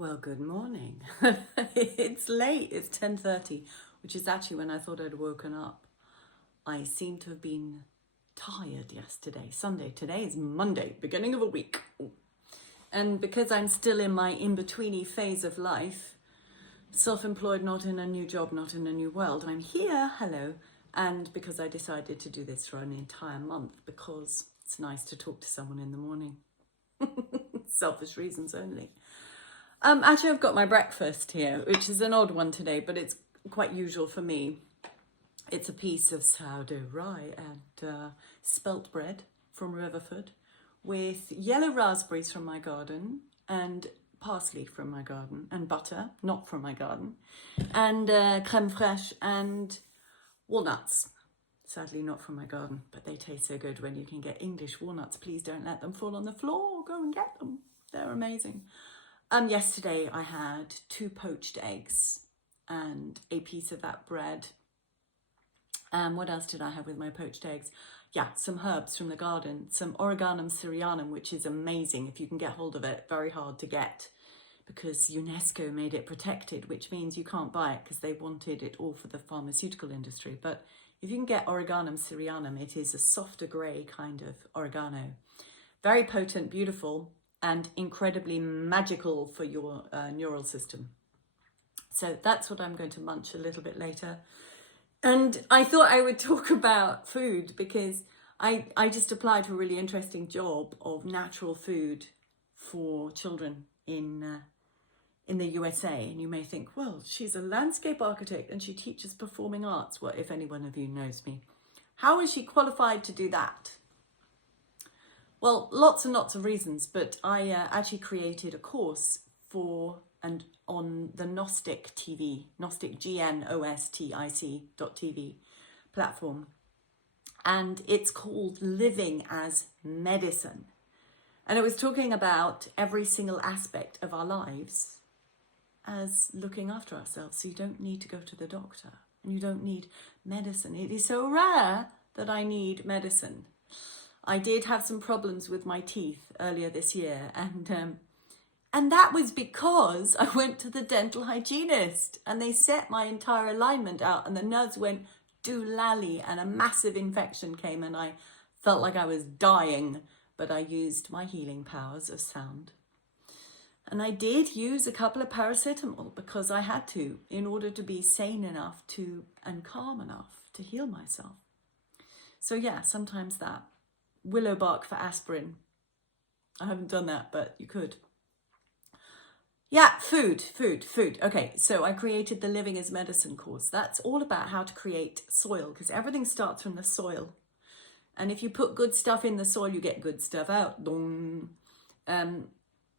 Well, good morning. It's late. It's 10:30, which is actually when I thought I'd woken up. I seem to have been tired yesterday, Sunday. Today is Monday, beginning of a week. And because I'm still in my in-betweeny phase of life, self-employed, not in a new job, not in a new world, I'm here, hello. And because I decided to do this for an entire month, because it's nice to talk to someone in the morning. Selfish reasons only. Actually, I've got my breakfast here, which is an odd one today, but it's quite usual for me. It's a piece of sourdough rye and spelt bread from Riverford with yellow raspberries from my garden and parsley from my garden and butter, not from my garden, and creme fraiche and walnuts. Sadly, not from my garden, but they taste so good when you can get English walnuts. Please don't let them fall on the floor. Go and get them. They're amazing. Yesterday I had 2 poached eggs and a piece of that bread. What else did I have with my poached eggs? Yeah, some herbs from the garden, some Oreganum syrianum, which is amazing if you can get hold of it. Very hard to get because UNESCO made it protected, which means you can't buy it because they wanted it all for the pharmaceutical industry. But if you can get Oreganum syrianum, it is a softer grey kind of oregano. Very potent, beautiful, and incredibly magical for your neural system. So that's what I'm going to munch a little bit later. And I thought I would talk about food because I just applied for a really interesting job of natural food for children in the USA. And you may think, well, she's a landscape architect and she teaches performing arts. Well, if any one of you knows me, how is she qualified to do that? Well, lots and lots of reasons, but I actually created a course on the Gnostic TV, Gnostic GNOSTIC.tv platform, and it's called Living as Medicine. And it was talking about every single aspect of our lives as looking after ourselves. So you don't need to go to the doctor and you don't need medicine. It is so rare that I need medicine. I did have some problems with my teeth earlier this year, and that was because I went to the dental hygienist and they set my entire alignment out and the nurse went doolally and a massive infection came and I felt like I was dying, but I used my healing powers of sound. And I did use a couple of paracetamol because I had to in order to be sane enough and calm enough to heal myself. So yeah, sometimes that. Willow bark for aspirin. I haven't done that, but you could. Yeah, food. Okay, so I created the Living as Medicine course. That's all about how to create soil because everything starts from the soil. And if you put good stuff in the soil, you get good stuff out.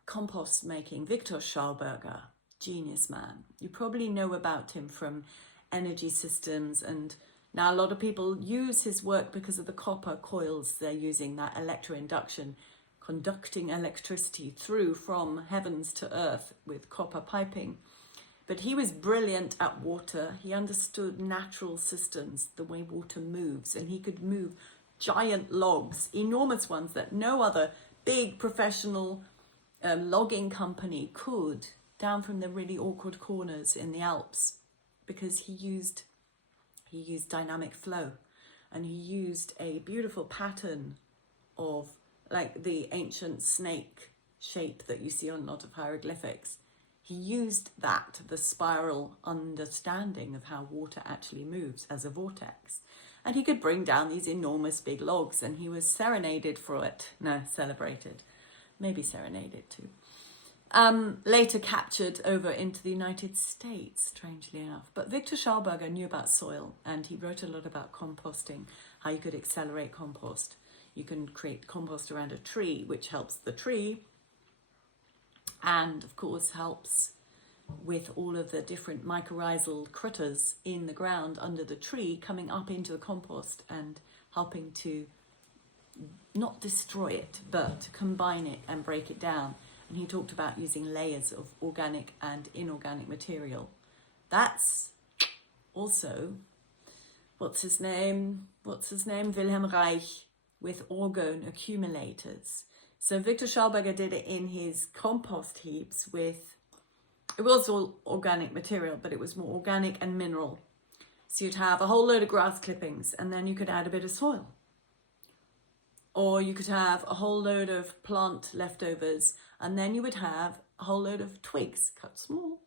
Compost making. Viktor Schauberger, genius man. You probably know about him from energy systems, and now a lot of people use his work because of the copper coils they're using, that electroinduction, conducting electricity through from heavens to earth with copper piping. But he was brilliant at water. He understood natural systems, the way water moves, and he could move giant logs, enormous ones that no other big professional logging company could, down from the really awkward corners in the Alps, because he used dynamic flow, and he used a beautiful pattern of like the ancient snake shape that you see on a lot of hieroglyphics. He used that, the spiral understanding of how water actually moves as a vortex. And he could bring down these enormous big logs, and he was serenaded for it. No, celebrated. Maybe serenaded too. Later captured over into the United States, strangely enough. But Viktor Schauberger knew about soil, and he wrote a lot about composting, how you could accelerate compost. You can create compost around a tree, which helps the tree, and of course helps with all of the different mycorrhizal critters in the ground under the tree coming up into the compost and helping to not destroy it, but to combine it and break it down. And he talked about using layers of organic and inorganic material. That's also, what's his name? Wilhelm Reich with orgone accumulators. So Viktor Schauberger did it in his compost heaps with It was all organic material, but it was more organic and mineral. So you'd have a whole load of grass clippings, and then you could add a bit of soil. Or you could have a whole load of plant leftovers, and then you would have a whole load of twigs cut small.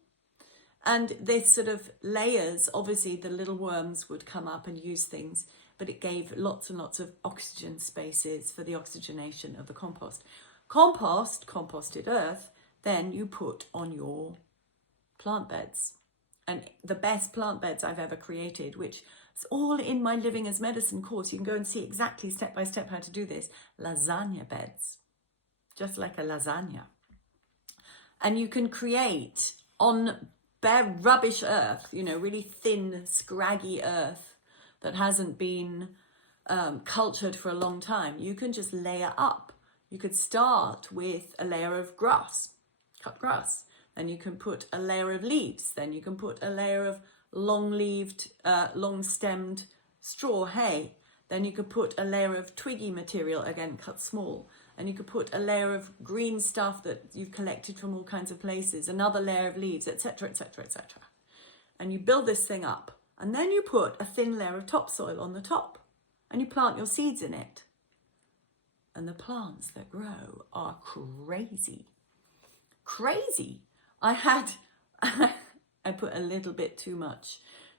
And this sort of layers, obviously the little worms would come up and use things, but it gave lots and lots of oxygen spaces for the oxygenation of the compost. Composted earth, then you put on your plant beds. And the best plant beds I've ever created, which is all in my Living as Medicine course. You can go and see exactly step by step how to do this. Lasagna beds, just like a lasagna. And you can create on bare rubbish earth, you know, really thin, scraggy earth that hasn't been cultured for a long time. You can just layer up. You could start with a layer of grass, cut grass. Then you can put a layer of leaves. Then you can put a layer of long-leaved, long-stemmed straw, hay. Then you could put a layer of twiggy material, again, cut small. And you could put a layer of green stuff that you've collected from all kinds of places, another layer of leaves, etc., etc., etc. And you build this thing up. And then you put a thin layer of topsoil on the top. And you plant your seeds in it. And the plants that grow are crazy. Crazy. I put a little bit too much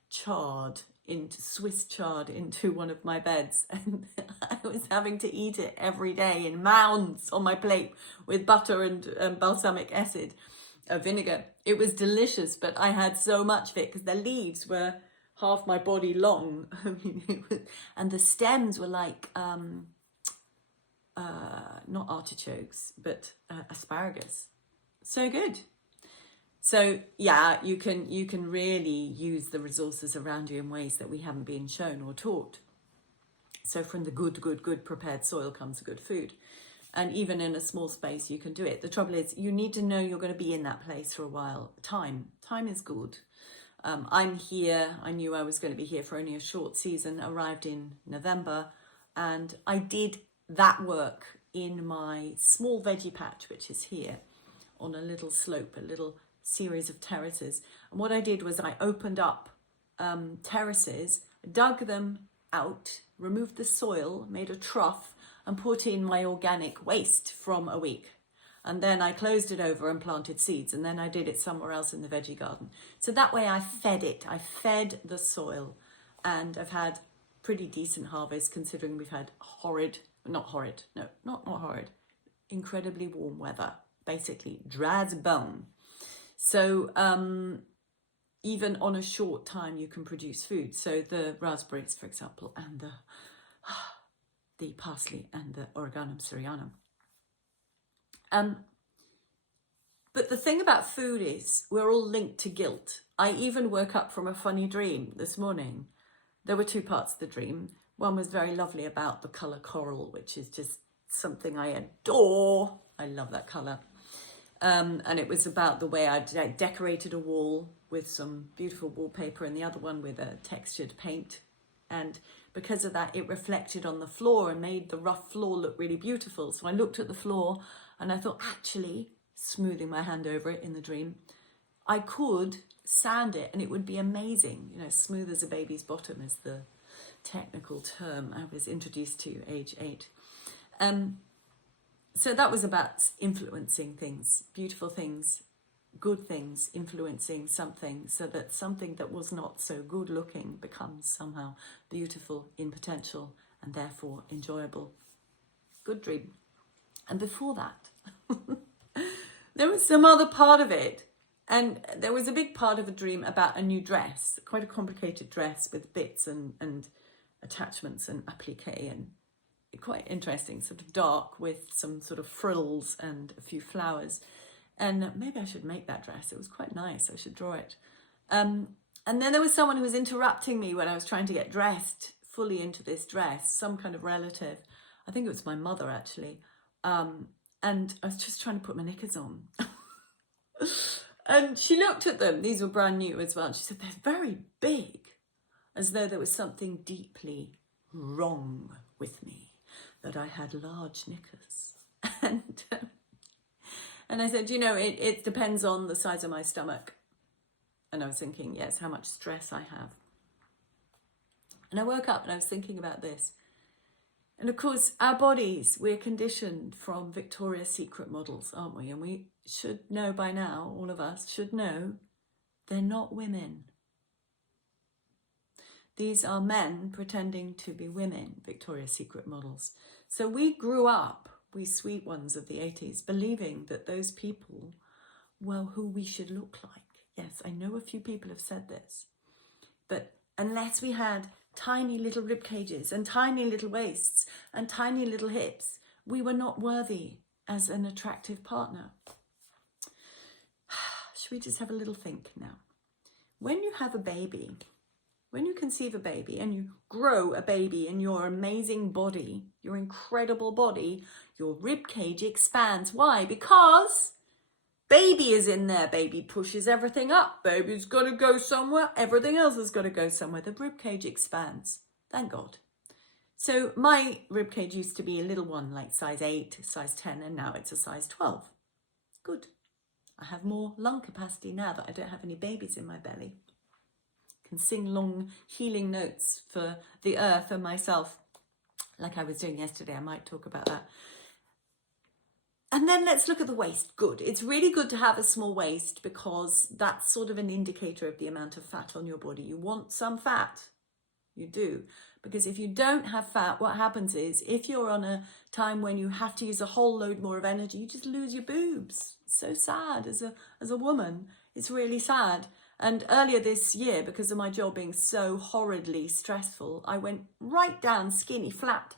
Swiss chard into one of my beds, and I was having to eat it every day in mounds on my plate with butter and balsamic acid, vinegar. It was delicious, but I had so much of it because the leaves were half my body long. I mean, and the stems were like not artichokes, but asparagus. So good. So yeah, you can really use the resources around you in ways that we haven't been shown or taught. So from the good prepared soil comes good food. And even in a small space, you can do it. The trouble is, you need to know you're going to be in that place for a while. Time is good. I'm here. I knew I was going to be here for only a short season, arrived in November, and I did that work in my small veggie patch, which is here on a little slope, a little series of terraces. And what I did was I opened up terraces, dug them out, removed the soil, made a trough, and put in my organic waste from a week. And then I closed it over and planted seeds, and then I did it somewhere else in the veggie garden. So that way I fed it. I fed the soil, and I've had pretty decent harvest considering we've had incredibly warm weather, basically dry as a bone. So even on a short time, you can produce food. So the raspberries, for example, and the parsley and the oreganum syrianum. But the thing about food is we're all linked to guilt. I even woke up from a funny dream this morning. There were two parts of the dream. One was very lovely about the colour coral, which is just something I adore. I love that colour. And it was about the way I decorated a wall with some beautiful wallpaper, and the other one with a textured paint. And because of that, it reflected on the floor and made the rough floor look really beautiful. So I looked at the floor and I thought, actually, smoothing my hand over it in the dream, I could sand it and it would be amazing. You know, smooth as a baby's bottom is the technical term I was introduced to age 8. So that was about influencing things, beautiful things, good things, influencing something so that something that was not so good looking becomes somehow beautiful in potential and therefore enjoyable. Good dream. And before that, there was some other part of it. And there was a big part of a dream about a new dress, quite a complicated dress with bits and attachments and applique, and quite interesting, sort of dark with some sort of frills and a few flowers. And maybe I should make that dress. It was quite nice. I should draw it. And then there was someone who was interrupting me when I was trying to get dressed fully into this dress, some kind of relative. I think it was my mother, actually. And I was just trying to put my knickers on. And she looked at them. These were brand new as well. And she said, they're very big, as though there was something deeply wrong with me, that I had large knickers. And I said, you know, it depends on the size of my stomach. And I was thinking, yes, how much stress I have. And I woke up and I was thinking about this. And of course, our bodies, we're conditioned from Victoria's Secret models, aren't we? And we should know by now, all of us should know, they're not women. These are men pretending to be women, Victoria's Secret models. So we grew up, we sweet ones of the 80s, believing that those people were who we should look like. Yes, I know a few people have said this. But unless we had tiny little rib cages and tiny little waists and tiny little hips, we were not worthy as an attractive partner. Should we just have a little think now? When you have a baby, when you conceive a baby and you grow a baby in your amazing body, your incredible body, your rib cage expands. Why? Because baby is in there. Baby pushes everything up. Baby's got to go somewhere. Everything else has got to go somewhere. The rib cage expands. Thank God. So my rib cage used to be a little one, like size 8, size 10, and now it's a size 12. Good. I have more lung capacity now that I don't have any babies in my belly. Can sing long healing notes for the earth and myself, like I was doing yesterday. I might talk about that. And then let's look at the waist. Good. It's really good to have a small waist because that's sort of an indicator of the amount of fat on your body. You want some fat. You do. Because if you don't have fat, what happens is if you're on a time when you have to use a whole load more of energy, you just lose your boobs. It's so sad as a woman. It's really sad. And earlier this year, because of my job being so horridly stressful, I went right down skinny, flat.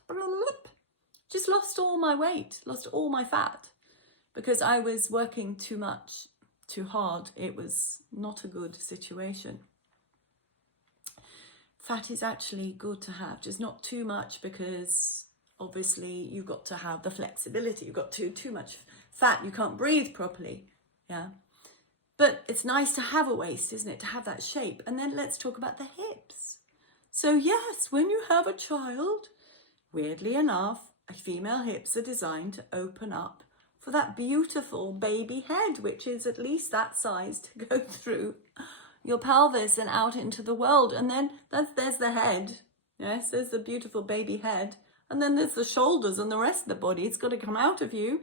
Just lost all my weight, lost all my fat, because I was working too much, too hard. It was not a good situation. Fat is actually good to have, just not too much, because obviously you've got to have the flexibility. You've got too much fat, you can't breathe properly, yeah? But it's nice to have a waist, isn't it? To have that shape. And then let's talk about the hips. So yes, when you have a child, weirdly enough, female hips are designed to open up for that beautiful baby head, which is at least that size to go through your pelvis and out into the world. And then there's the head. Yes, there's the beautiful baby head. And then there's the shoulders and the rest of the body. It's got to come out of you.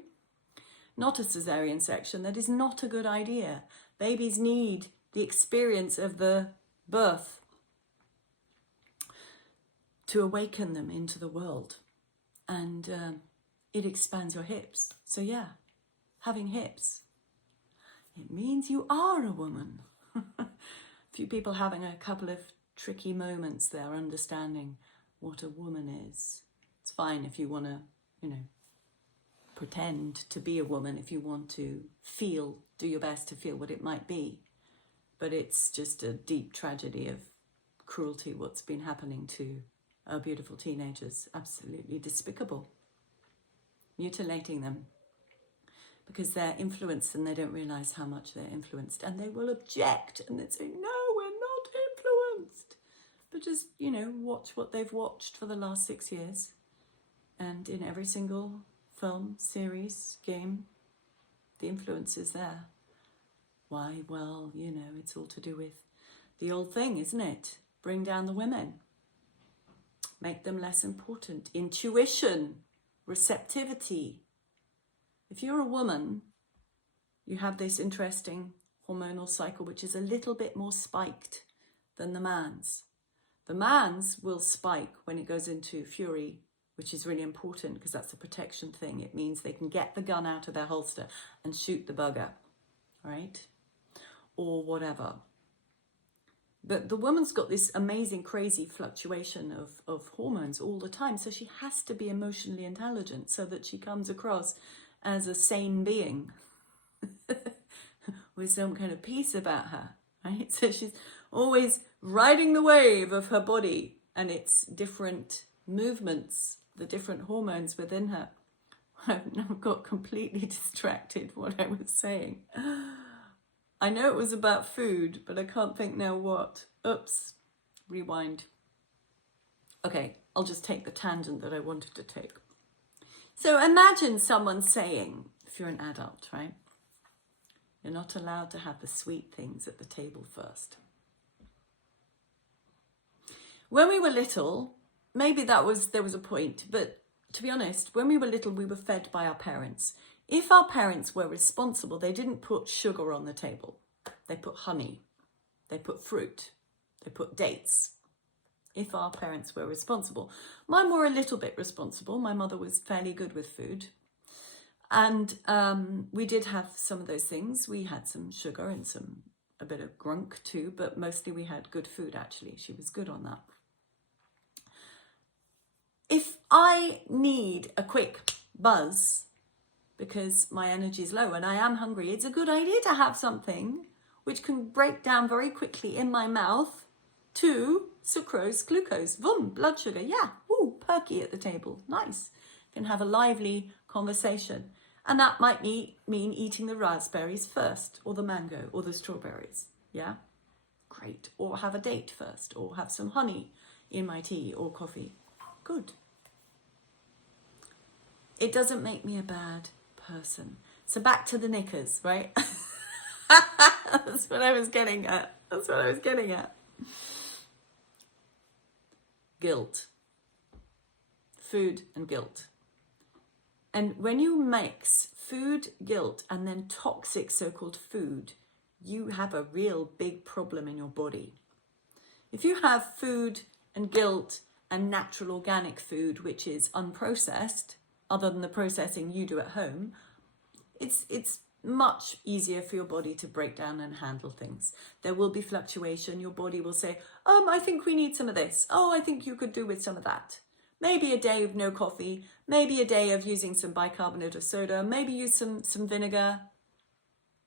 Not a cesarean section. That is not a good idea. Babies need the experience of the birth to awaken them into the world. And it expands your hips. So yeah, having hips, it means you are a woman. A few people having a couple of tricky moments there, understanding what a woman is. It's fine if you want to, pretend to be a woman, if you want to do your best to feel what it might be. But it's just a deep tragedy of cruelty, what's been happening to our beautiful teenagers. Absolutely despicable. Mutilating them because they're influenced and they don't realize how much they're influenced, and they will object and they say, no, we're not influenced. But just, watch what they've watched for the last 6 years, and in every single film, series, game, the influence is there. Why? Well, it's all to do with the old thing, isn't it? Bring down the women. Make them less important. Intuition, receptivity. If you're a woman, you have this interesting hormonal cycle, which is a little bit more spiked than the man's. The man's will spike when it goes into fury, which is really important because that's a protection thing. It means they can get the gun out of their holster and shoot the bugger, right? Or whatever. But the woman's got this amazing, crazy fluctuation of hormones all the time. So she has to be emotionally intelligent so that she comes across as a sane being with some kind of peace about her, right? So she's always riding the wave of her body and its different movements, the different hormones within her. I've now got completely distracted what I was saying. I know it was about food, but I can't think now what. Oops, rewind. Okay, I'll just take the tangent that I wanted to take. So imagine someone saying, if you're an adult, right? You're not allowed to have the sweet things at the table first. When we were little, maybe there was a point, but to be honest, when we were little, we were fed by our parents. If our parents were responsible, they didn't put sugar on the table. They put honey, they put fruit, they put dates. If our parents were responsible. Mine were a little bit responsible. My mother was fairly good with food. And we did have some of those things. We had some sugar and a bit of grunk too, but mostly we had good food actually. She was good on that. If I need a quick buzz because my energy is low and I am hungry, it's a good idea to have something which can break down very quickly in my mouth to sucrose, glucose, boom, blood sugar. Yeah, ooh, perky at the table. Nice. Can have a lively conversation. And that might mean eating the raspberries first, or the mango, or the strawberries. Yeah, great. Or have a date first, or have some honey in my tea or coffee. Good. It doesn't make me a bad person. So back to the knickers, right? That's what I was getting at. Guilt. Food and guilt. And when you mix food, guilt, and then toxic so-called food, you have a real big problem in your body. If you have food and guilt and natural organic food, which is unprocessed, other than the processing you do at home, it's much easier for your body to break down and handle things. There will be fluctuation. Your body will say, I think we need some of this. Oh, I think you could do with some of that. Maybe a day of no coffee, maybe a day of using some bicarbonate of soda, maybe use some vinegar,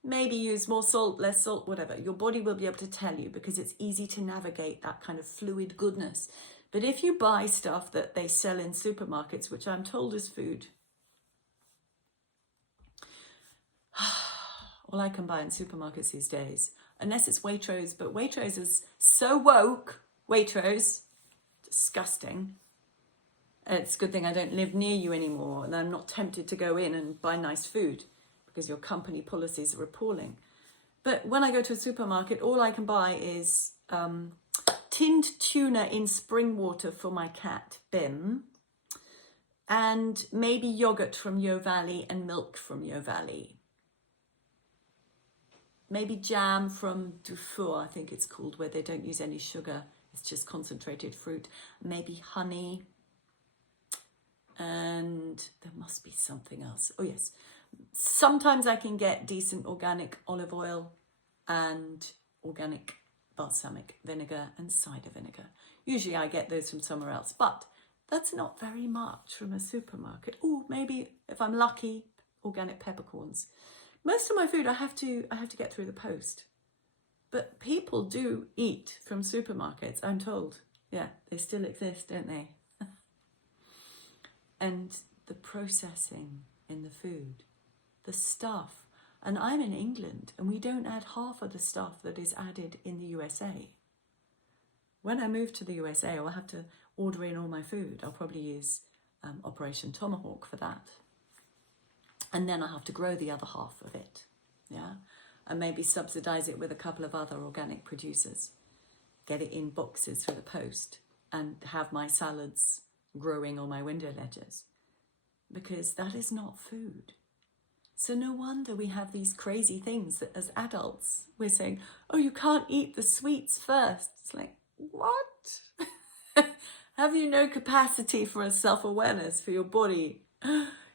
maybe use more salt, less salt, whatever. Your body will be able to tell you because it's easy to navigate that kind of fluid goodness. But if you buy stuff that they sell in supermarkets, which I'm told is food, all I can buy in supermarkets these days, unless it's Waitrose, but Waitrose is so woke. Waitrose, disgusting. It's a good thing I don't live near you anymore and I'm not tempted to go in and buy nice food because your company policies are appalling. But when I go to a supermarket, all I can buy is tinned tuna in spring water for my cat, Bim, and maybe yogurt from Yo Valley and milk from Yo Valley. Maybe jam from Dufour, I think it's called, where they don't use any sugar. It's just concentrated fruit. Maybe honey. And there must be something else. Oh yes, sometimes I can get decent organic olive oil and organic balsamic vinegar and cider vinegar. Usually I get those from somewhere else, but that's not very much from a supermarket. Oh, maybe if I'm lucky, organic peppercorns. Most of my food I have to get through the post. But people do eat from supermarkets, I'm told. Yeah, they still exist, don't they? And the processing in the food, the stuff. And I'm in England and we don't add half of the stuff that is added in the USA. When I move to the USA, I'll have to order in all my food. I'll probably use Operation Tomahawk for that. And then I'll have to grow the other half of it. Yeah. And maybe subsidize it with a couple of other organic producers. Get it in boxes for the post and have my salads growing on my window ledges, because that is not food. So no wonder we have these crazy things that as adults we're saying, oh, you can't eat the sweets first. It's like, what? Have you no capacity for a self-awareness for your body?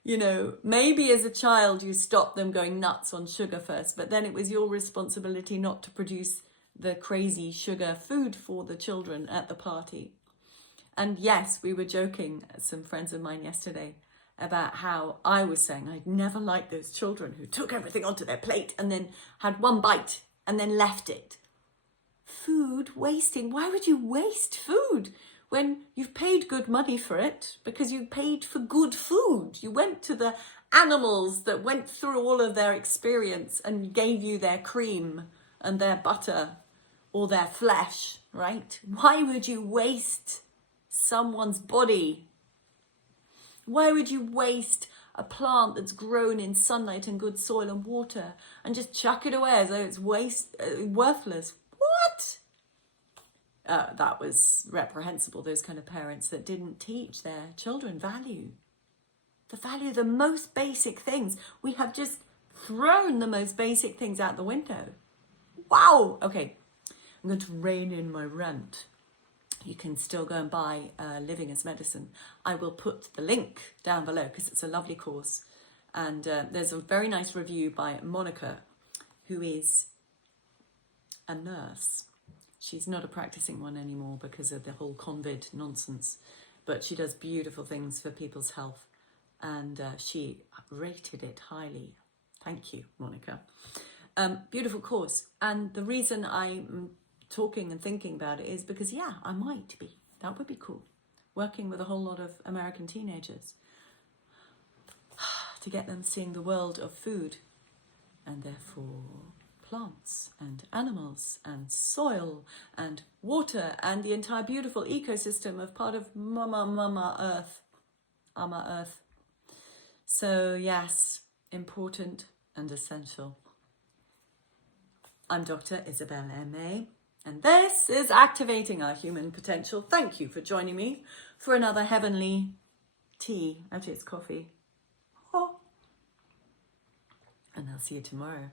You know, maybe as a child you stopped them going nuts on sugar first, but then it was your responsibility not to produce the crazy sugar food for the children at the party. And yes, we were joking, some friends of mine yesterday, about how I was saying I'd never liked those children who took everything onto their plate and then had one bite and then left it. Food wasting. Why would you waste food when you've paid good money for it? Because you paid for good food. You went to the animals that went through all of their experience and gave you their cream and their butter or their flesh, right? Why would you waste someone's body? Why would you waste a plant that's grown in sunlight and good soil and water and just chuck it away as though it's worthless. What? That was reprehensible, those kind of parents that didn't teach their children value. The value of the most basic things. We have just thrown the most basic things out the window. Wow. Okay, I'm going to rein in my rant. You can still go and buy Living as Medicine. I will put the link down below because it's a lovely course. And there's a very nice review by Monica, who is a nurse. She's not a practicing one anymore because of the whole COVID nonsense, but she does beautiful things for people's health. And she rated it highly. Thank you, Monica. Beautiful course. And the reason I'm talking and thinking about it is because, yeah, I might be. That would be cool. Working with a whole lot of American teenagers to get them seeing the world of food and therefore plants and animals and soil and water and the entire beautiful ecosystem of part of Mama Earth. Ama Earth. So yes, important and essential. I'm Dr. Isabel M.A. and this is Activating Our Human Potential. Thank you for joining me for another heavenly tea. Actually, it's coffee. Oh. And I'll see you tomorrow.